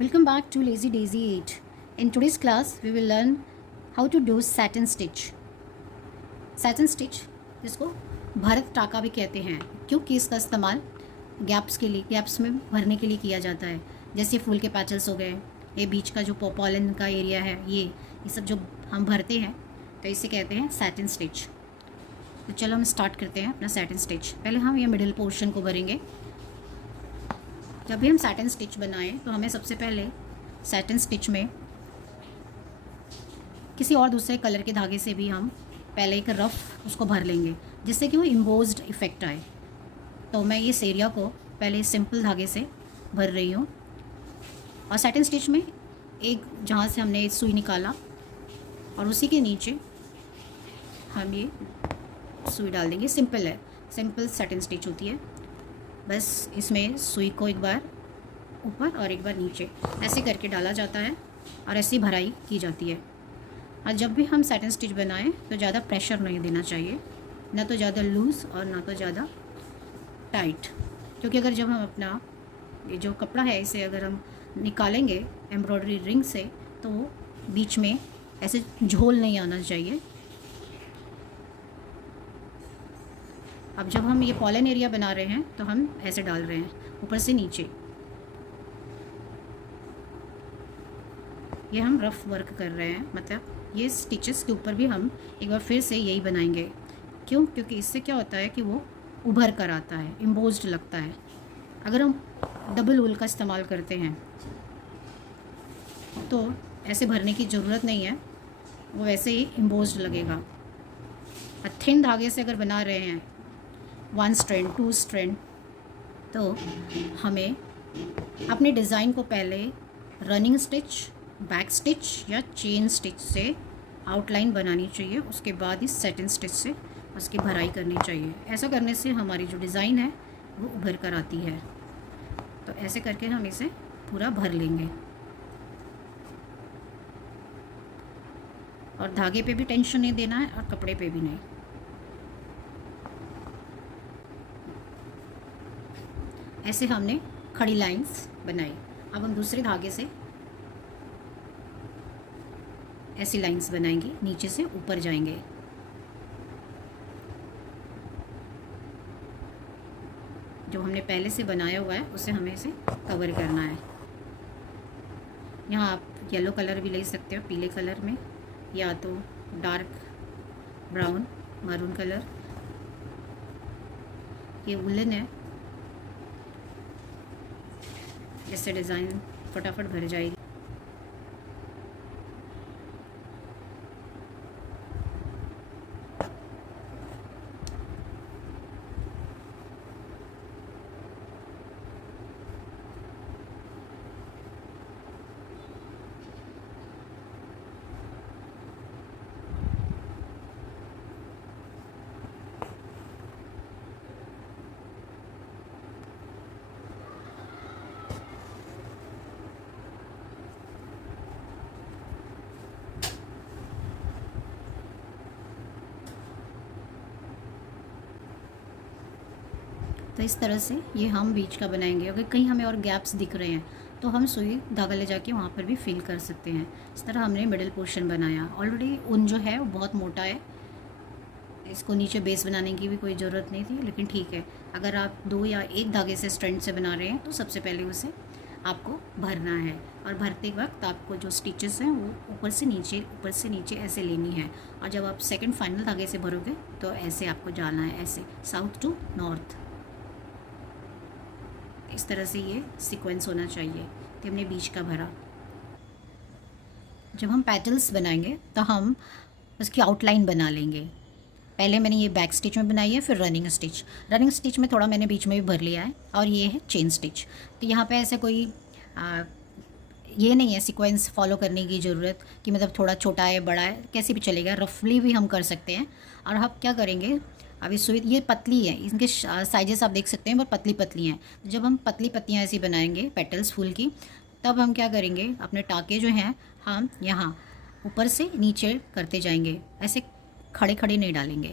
Welcome back to Lazy Daisy 8. In today's class, we will learn how to do satin stitch. Satin stitch जिसको भरत टाका भी कहते हैं, क्योंकि इसका इस्तेमाल गैप्स में भरने के लिए किया जाता है। जैसे फूल के पैटल्स हो गए, ये बीच का जो पॉलन का एरिया है, ये सब जो हम भरते हैं तो इसे कहते हैं सैटिन स्टिच। तो चलो हम स्टार्ट करते हैं अपना सैटिन स्टिच। पहले हम ये मिडिल पोर्शन को भरेंगे। जब भी हम सैटिन स्टिच बनाएं तो हमें सबसे पहले सैटिन स्टिच में किसी और दूसरे कलर के धागे से भी हम पहले एक रफ़ उसको भर लेंगे, जिससे कि वो इम्बोज्ड इफ़ेक्ट आए। तो मैं इस एरिया को पहले सिंपल धागे से भर रही हूँ। और सैटिन स्टिच में एक जहाँ से हमने सुई निकाला और उसी के नीचे हम ये सुई डाल देंगे। सिंपल है, सिंपल सैटिन स्टिच होती है। बस इसमें सुई को एक बार ऊपर और एक बार नीचे ऐसे करके डाला जाता है और ऐसी भराई की जाती है। और जब भी हम सैटिन स्टिच बनाएं तो ज़्यादा प्रेशर नहीं देना चाहिए, ना तो ज़्यादा लूज़ और ना तो ज़्यादा टाइट, क्योंकि अगर जब हम अपना ये जो कपड़ा है इसे अगर हम निकालेंगे एम्ब्रॉयडरी रिंग से तो वो बीच में ऐसे झोल नहीं आना चाहिए। अब जब हम ये पॉलन एरिया बना रहे हैं तो हम ऐसे डाल रहे हैं ऊपर से नीचे। ये हम रफ़ वर्क कर रहे हैं, मतलब ये स्टिचेस के ऊपर भी हम एक बार फिर से यही बनाएंगे। क्यों? क्योंकि इससे क्या होता है कि वो उभर कर आता है, इम्बोज्ड लगता है। अगर हम डबल वूल का इस्तेमाल करते हैं तो ऐसे भरने की ज़रूरत नहीं है, वो वैसे ही इम्बोज्ड लगेगा। थिन धागे से अगर बना रहे हैं 1 स्ट्रैंड 2 स्ट्रैंड, तो हमें अपने डिज़ाइन को पहले रनिंग स्टिच, बैक स्टिच या चेन स्टिच से आउटलाइन बनानी चाहिए। उसके बाद इस सैटिन स्टिच से उसकी भराई करनी चाहिए। ऐसा करने से हमारी जो डिज़ाइन है वो उभर कर आती है। तो ऐसे करके हम इसे पूरा भर लेंगे और धागे पे भी टेंशन नहीं देना है और कपड़े पे भी नहीं। ऐसे हमने खड़ी लाइंस बनाई। अब हम दूसरे धागे से ऐसी लाइंस बनाएंगे, नीचे से ऊपर जाएंगे। जो हमने पहले से बनाया हुआ है उसे हमें इसे कवर करना है। यहाँ आप येलो कलर भी ले सकते हो, पीले कलर में, या तो डार्क ब्राउन मैरून कलर। ये वुलन है, इससे डिज़ाइन फटाफट भर जाएगी। तो इस तरह से ये हम बीच का बनाएंगे। अगर कहीं हमें और गैप्स दिख रहे हैं तो हम सुई धागा ले जाके वहाँ पर भी फिल कर सकते हैं। इस तरह हमने मिडिल पोर्शन बनाया। ऑलरेडी ऊन जो है वो बहुत मोटा है, इसको नीचे बेस बनाने की भी कोई ज़रूरत नहीं थी, लेकिन ठीक है। अगर आप 2 या 1 धागे से स्ट्रैंड से बना रहे हैं तो सबसे पहले उसे आपको भरना है। और भरते वक्त आपको जो स्टिचेस हैं वो ऊपर से नीचे ऐसे लेनी है। और जब आप सेकंड फाइनल धागे से भरोगे तो ऐसे आपको जाना है, ऐसे साउथ टू नॉर्थ। इस तरह से ये सीक्वेंस होना चाहिए कि हमने बीच का भरा। जब हम पैटल्स बनाएंगे तो हम उसकी आउटलाइन बना लेंगे। पहले मैंने ये बैक स्टिच में बनाई है, फिर रनिंग स्टिच में थोड़ा मैंने बीच में भी भर लिया है। और ये है चेन स्टिच। तो यहाँ पे ऐसे कोई ये नहीं है सीक्वेंस फॉलो करने की ज़रूरत कि मतलब थोड़ा छोटा है बड़ा है, कैसे भी चलेगा, रफली भी हम कर सकते हैं। और हम क्या करेंगे, अभी सुई ये पतली है, इनके साइजेस आप देख सकते हैं, पर पतली पतली हैं। जब हम पतली पत्तियाँ ऐसी बनाएंगे पेटल्स फूल की, तब हम क्या करेंगे, अपने टाके जो हैं हम यहाँ ऊपर से नीचे करते जाएंगे। ऐसे खड़े खड़े नहीं डालेंगे,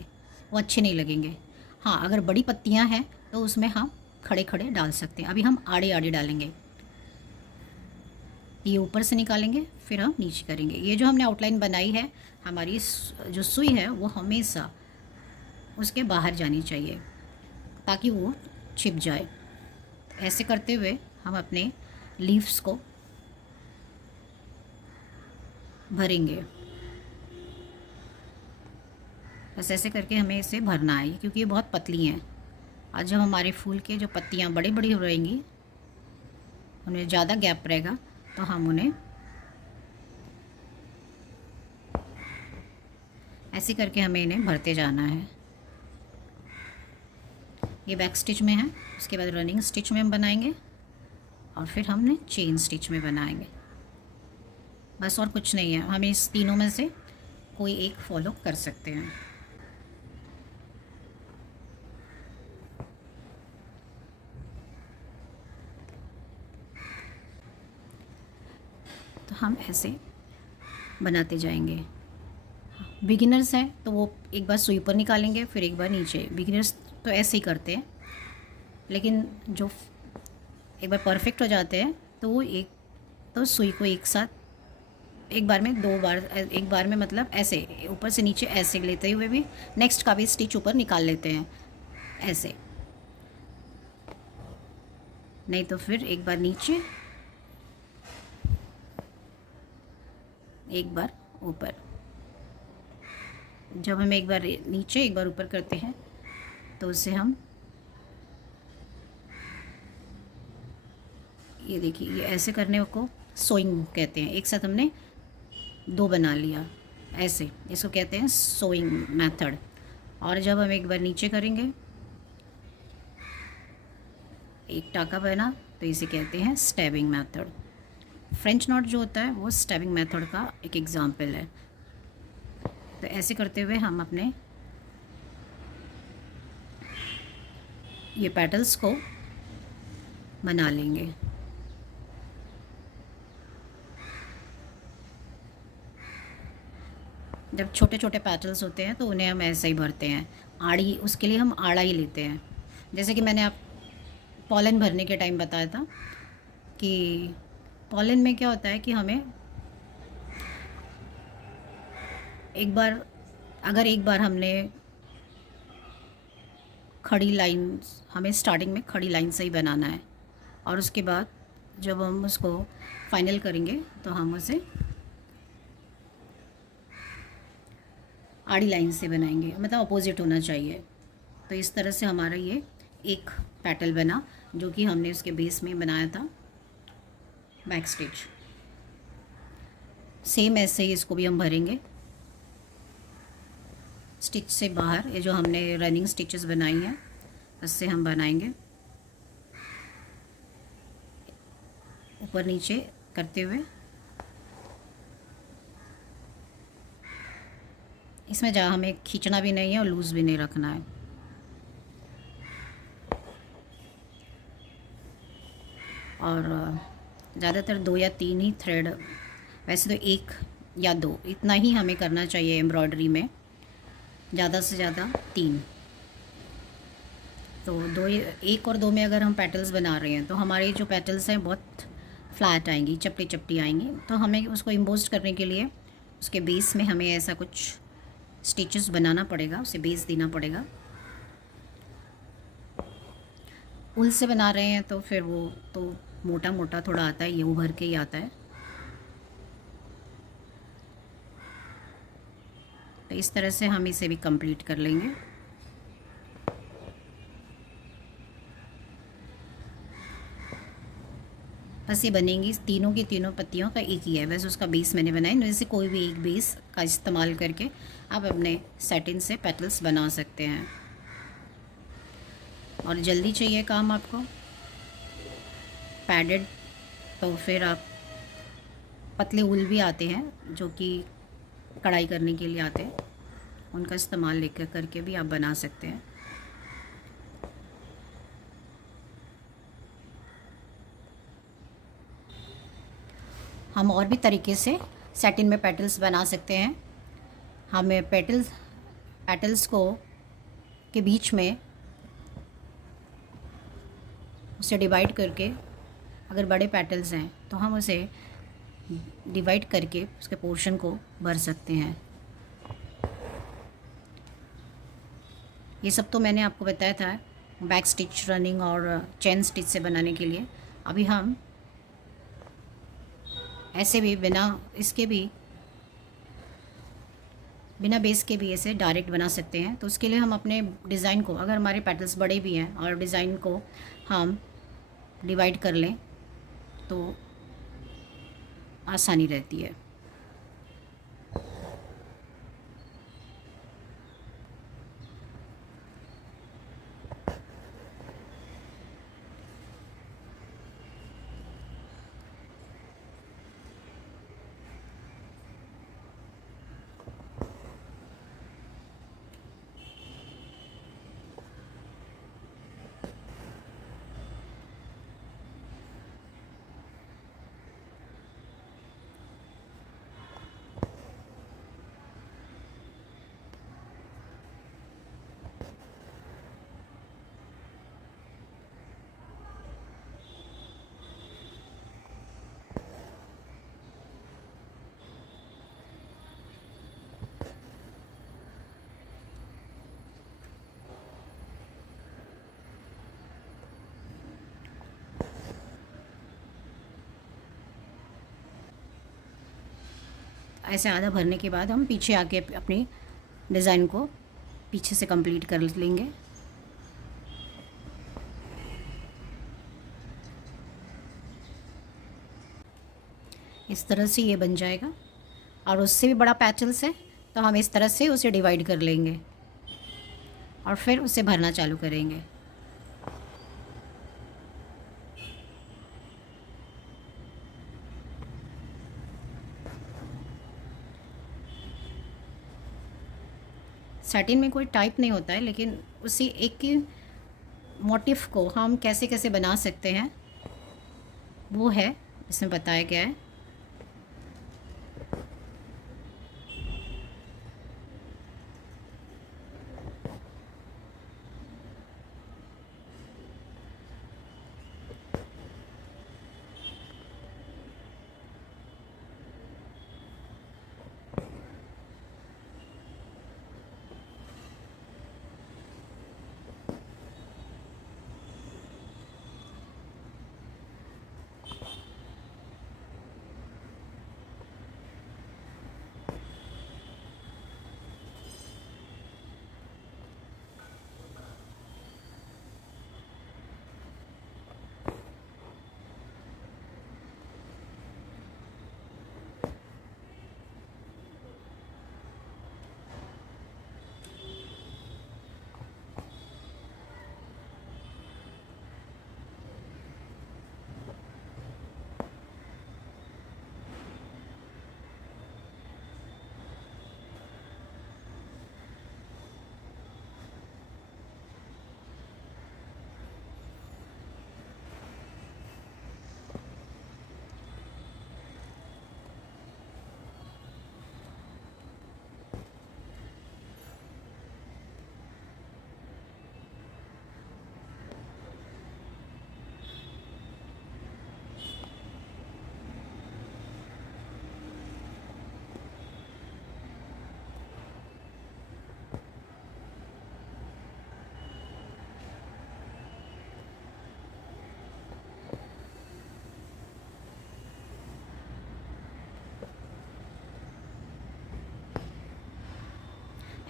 वो अच्छे नहीं लगेंगे। हाँ, अगर बड़ी पत्तियाँ हैं तो उसमें हम खड़े खड़े डाल सकते हैं। अभी हम आड़े आड़े डालेंगे। ये ऊपर से निकालेंगे, फिर हम नीचे करेंगे। ये जो हमने आउटलाइन बनाई है, हमारी जो सुई है वो हमेशा उसके बाहर जानी चाहिए ताकि वो छिप जाए। ऐसे करते हुए हम अपने लीव्स को भरेंगे। बस ऐसे करके हमें इसे भरना है, क्योंकि ये बहुत पतली हैं। और जब हमारे फूल के जो पत्तियाँ बड़ी बड़ी हो रहेंगी, उनमें ज़्यादा गैप रहेगा, तो हम उन्हें ऐसे करके हमें इन्हें भरते जाना है। ये बैक स्टिच में है, उसके बाद रनिंग स्टिच में हम बनाएंगे और फिर हमने चेन स्टिच में बनाएंगे। बस और कुछ नहीं है, हम इस तीनों में से कोई एक फॉलो कर सकते हैं। तो हम ऐसे बनाते जाएंगे। बिगिनर्स हैं तो वो एक बार सुई पर निकालेंगे, फिर एक बार नीचे। बिगिनर्स तो ऐसे ही करते हैं, लेकिन जो एक बार परफेक्ट हो जाते हैं तो वो एक तो सुई को एक साथ एक बार में 2 बार, एक बार में मतलब ऐसे ऊपर से नीचे ऐसे लेते हुए भी नेक्स्ट का भी स्टिच ऊपर निकाल लेते हैं ऐसे। नहीं तो फिर एक बार नीचे, एक बार ऊपर। जब हम एक बार नीचे एक बार ऊपर करते हैं तो उसे हम, ये देखिए, ये ऐसे करने को सोइंग कहते हैं। एक साथ हमने 2 बना लिया ऐसे, इसको कहते हैं सोइंग मेथड। और जब हम एक बार नीचे करेंगे, एक टाका बना, तो इसे कहते हैं स्टैबिंग मेथड। फ्रेंच नॉट जो होता है वो स्टैबिंग मेथड का एक एग्जाम्पल है। तो ऐसे करते हुए हम अपने ये पेटल्स को बना लेंगे। जब छोटे छोटे पेटल्स होते हैं तो उन्हें हम ऐसे ही भरते हैं। आड़ी, उसके लिए हम आड़ा ही लेते हैं। जैसे कि मैंने आप पॉलन भरने के टाइम बताया था कि पॉलन में क्या होता है कि हमें अगर एक बार हमने खड़ी लाइन, हमें स्टार्टिंग में खड़ी लाइन से ही बनाना है, और उसके बाद जब हम उसको फाइनल करेंगे तो हम उसे आड़ी लाइन से बनाएंगे, मतलब अपोजिट होना चाहिए। तो इस तरह से हमारा ये एक पेटल बना, जो कि हमने उसके बेस में बनाया था बैक स्टिच। सेम ऐसे ही इसको भी हम भरेंगे स्टिच से बाहर। ये जो हमने रनिंग स्टिचेस बनाई हैं उससे हम बनाएंगे ऊपर नीचे करते हुए। इसमें जहाँ हमें खींचना भी नहीं है और लूज़ भी नहीं रखना है। और ज़्यादातर 2 या 3 ही थ्रेड, वैसे तो 1 या 2 इतना ही हमें करना चाहिए एम्ब्रॉयडरी में, ज़्यादा से ज़्यादा 3। तो 1 और 2 में अगर हम पेटल्स बना रहे हैं तो हमारे जो पेटल्स हैं बहुत फ्लैट आएंगी, चपटी चपटी आएंगी। तो हमें उसको इम्पोस्ट करने के लिए उसके बेस में हमें ऐसा कुछ स्टिचेस बनाना पड़ेगा, उसे बेस देना पड़ेगा। उल से बना रहे हैं तो फिर वो तो मोटा मोटा थोड़ा आता है, ये उभर के ही आता है। तो इस तरह से हम इसे भी कंप्लीट कर लेंगे। बस ये बनेंगी तीनों की तीनों पत्तियों का एक ही है, वैसे उसका बेस मैंने बनाया। वैसे कोई भी एक बेस का इस्तेमाल करके आप अपने सैटिन से पेटल्स बना सकते हैं। और जल्दी चाहिए काम आपको, पैडेड, तो फिर आप पतले ऊल भी आते हैं जो कि कढ़ाई करने के लिए आते हैं, उनका इस्तेमाल लेकर करके भी आप बना सकते हैं। हम और भी तरीके से सैटिन में पेटल्स बना सकते हैं। हमें पेटल्स को के बीच में उसे डिवाइड करके, अगर बड़े पेटल्स हैं तो हम उसे डिवाइड करके उसके पोर्शन को भर सकते हैं। ये सब तो मैंने आपको बताया था बैक स्टिच, रनिंग और चेन स्टिच से बनाने के लिए। अभी हम ऐसे भी बिना बेस के भी ऐसे डायरेक्ट बना सकते हैं। तो उसके लिए हम अपने डिज़ाइन को, अगर हमारे पेटल्स बड़े भी हैं और डिज़ाइन को हम डिवाइड कर लें तो आसानी रहती है। ऐसे आधा भरने के बाद हम पीछे आके अपनी डिज़ाइन को पीछे से कंप्लीट कर लेंगे। इस तरह से ये बन जाएगा। और उससे भी बड़ा पैटल्स है तो हम इस तरह से उसे डिवाइड कर लेंगे और फिर उसे भरना चालू करेंगे। सैटिन में कोई टाइप नहीं होता है, लेकिन उसी एक ही मोटिफ को हम कैसे कैसे बना सकते हैं वो है इसमें बताया गया है।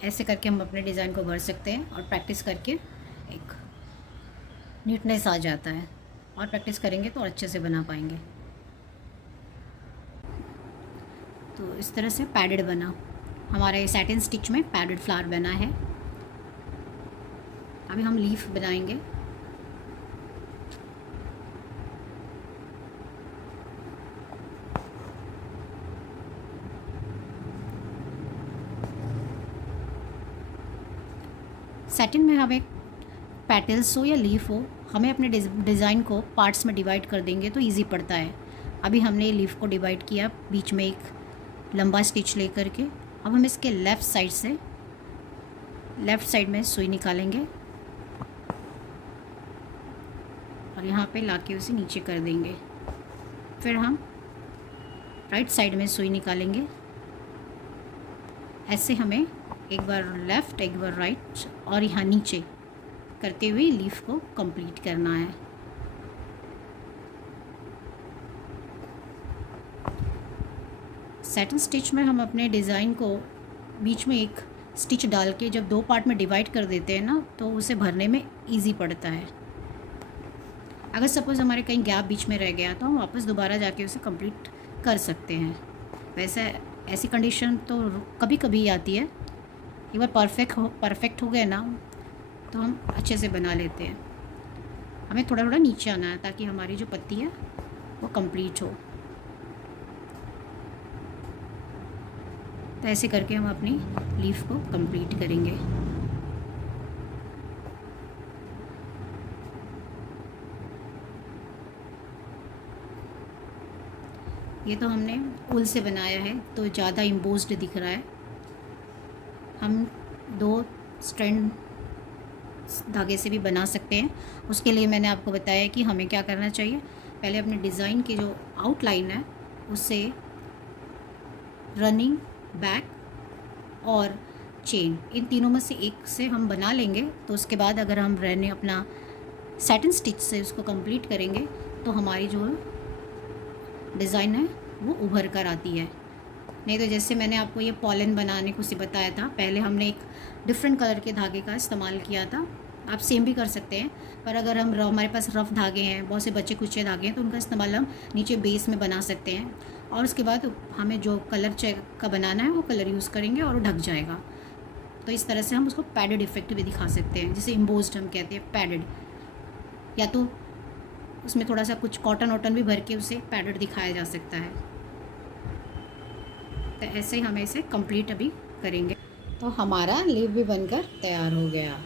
ऐसे करके हम अपने डिज़ाइन को भर सकते हैं और प्रैक्टिस करके एक नीटनेस आ जाता है, और प्रैक्टिस करेंगे तो अच्छे से बना पाएंगे। तो इस तरह से पैडेड बना, हमारे सैटिन स्टिच में पैडेड फ्लावर बना है। अभी हम लीफ बनाएंगे। सैटिन में हमें पेटल्स हो या लीफ हो, हमें अपने डिज़ाइन को पार्ट्स में डिवाइड कर देंगे तो इजी पड़ता है। अभी हमने लीफ को डिवाइड किया, बीच में एक लंबा स्टिच लेकर के। अब हम इसके लेफ़्ट साइड में सुई निकालेंगे और यहाँ पे लाके उसे नीचे कर देंगे। फिर हम राइट साइड में सुई निकालेंगे। ऐसे हमें एक बार लेफ़्ट एक बार राइट और यहाँ नीचे करते हुए लीफ को कंप्लीट करना है। सैटिन स्टिच में हम अपने डिज़ाइन को बीच में एक स्टिच डाल के जब 2 पार्ट में डिवाइड कर देते हैं ना, तो उसे भरने में इजी पड़ता है। अगर सपोज़ हमारे कहीं गैप बीच में रह गया तो हम वापस दोबारा जाके उसे कंप्लीट कर सकते हैं। वैसे ऐसी कंडीशन तो कभी कभी आती है, एक बार परफेक्ट हो गए ना तो हम अच्छे से बना लेते हैं। हमें थोड़ा थोड़ा नीचे आना है ताकि हमारी जो पत्ती है वो कंप्लीट हो। तो ऐसे करके हम अपनी लीफ को कंप्लीट करेंगे। ये तो हमने ऊल से बनाया है तो ज़्यादा इम्बोज्ड दिख रहा है। हम 2 स्ट्रैंड धागे से भी बना सकते हैं। उसके लिए मैंने आपको बताया कि हमें क्या करना चाहिए। पहले अपने डिज़ाइन की जो आउटलाइन है उससे रनिंग, बैक और चेन, इन तीनों में से एक से हम बना लेंगे। तो उसके बाद अगर हम रहने अपना सैटिन स्टिच से उसको कंप्लीट करेंगे तो हमारी जो डिज़ाइन है वो उभर कर आती है। नहीं तो जैसे मैंने आपको ये पॉलन बनाने को बताया था, पहले हमने एक डिफरेंट कलर के धागे का इस्तेमाल किया था। आप सेम भी कर सकते हैं, पर अगर हम हमारे पास रफ़ धागे हैं, बहुत से बचे कुचे धागे हैं, तो उनका इस्तेमाल हम नीचे बेस में बना सकते हैं। और उसके बाद हमें जो कलर का बनाना है वो कलर यूज़ करेंगे और वो ढक जाएगा। तो इस तरह से हम उसको पैडेड इफेक्ट भी दिखा सकते हैं, जिसे इम्बोज्ड हम कहते हैं, पैडेड। या तो उसमें थोड़ा सा कुछ कॉटन वॉटन भी भर के उसे पैडेड दिखाया जा सकता है। तो ऐसे ही हमें इसे कंप्लीट अभी करेंगे। तो हमारा लीफ भी बनकर तैयार हो गया।